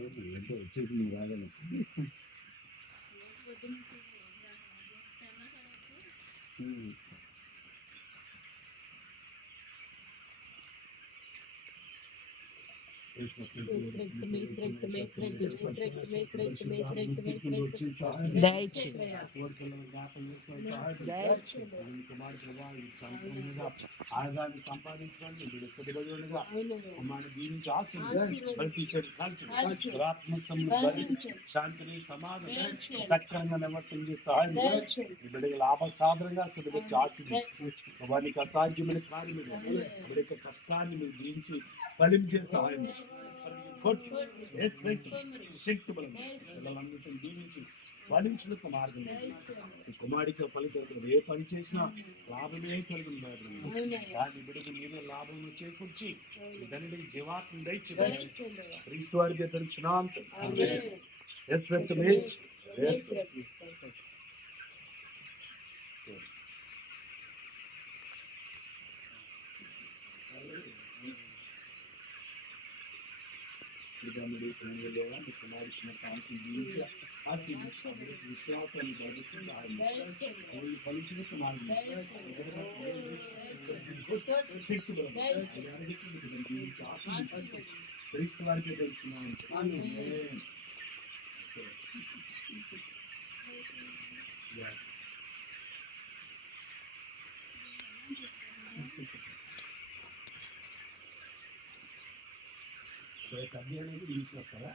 ఏంటో వచ్చేది నువ్వు రాగలను దయచేయి ఆదాన్ని సంపాదించడానికి మీరు సిద్ధపడిగా కుమారుని దీవించి ఆశీర్వదించండి. ప్రతి చెడు కాల్చి ఆత్మ సమృద్ధి శాంతిని సమాధానం సక్రమంగా నివర్తించి సహాయం చేయండి. ఈ బిడ్డకి లాభసాధనంగా సిద్ధపడి ఆశీర్వదించండి. వారికి అసాధ్యమైన కార్యము వారి యొక్క కష్టాన్ని మీరు దీవించి ఫలించే సహాయం చేయండి. కొట్టు, ఎత్తు, శక్తి బలం. పిల్లలందరినీ దీవించి ఫలించులకు మార్గం. ఈ కుమారిక ఫలితం ఏ పని చేసినా లాభమే కలిగి దాని బిడ్డకు మీరే లాభం చేకూర్చి తండ్రి జీవాత్మ దయచి క్రీస్తు వారికి తెలుచున్నాం కుమారి కాంతి జీవించి ఆశీర్వదించి విశ్వాసాన్ని బయటకు వాళ్ళు ఫలించినట్టు మార్గం శక్తి బలం దీవించి ఆశీర్వదించి క్రీస్తు వారికి తెలుసుకున్నాం కడ్డీ అనేది తీసుకొస్తారా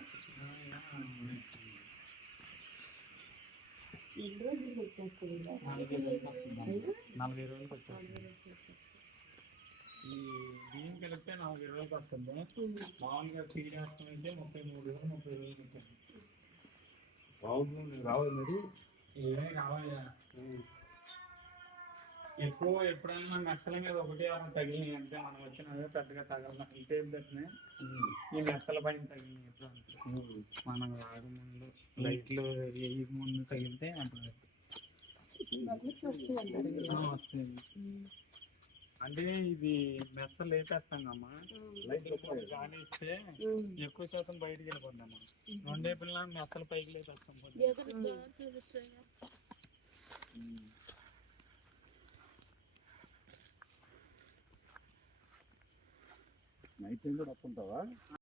నలభై రోజులకు వచ్చేస్తుంది? ఈ బియ్యం కలిపితే నలభై రోజులకు వస్తుంది. మామూలుగా తీరేస్తాం అయితే ముప్పై మూడు రోజులు ముప్పై రోజులకు బాగుంది. రావాలి మరి? ఏమీ కావాలి ఎక్కువ ఎప్పుడైనా నాకు నష్టల మీద ఒకటి అలా తగిలినాయి అంటే మనం వచ్చిన పెద్దగా తగలం టేప్ పెట్టినాయి ఈ నష్టల పైన తగిలినాయి ఎప్పుడు మనం ముందు లైట్లు వేయక ముందు తగిలితే అంటే అంటే ఇది మెస్సలు లేపేస్తామమ్మా కానిస్తే ఇస్తే ఎక్కువ శాతం బయటికి వెళ్ళిపోతామా రెండే పిల్లలు మెస్సలు పైకి లేపేస్తాం నైట్ టైం కూడా వస్తుంటావా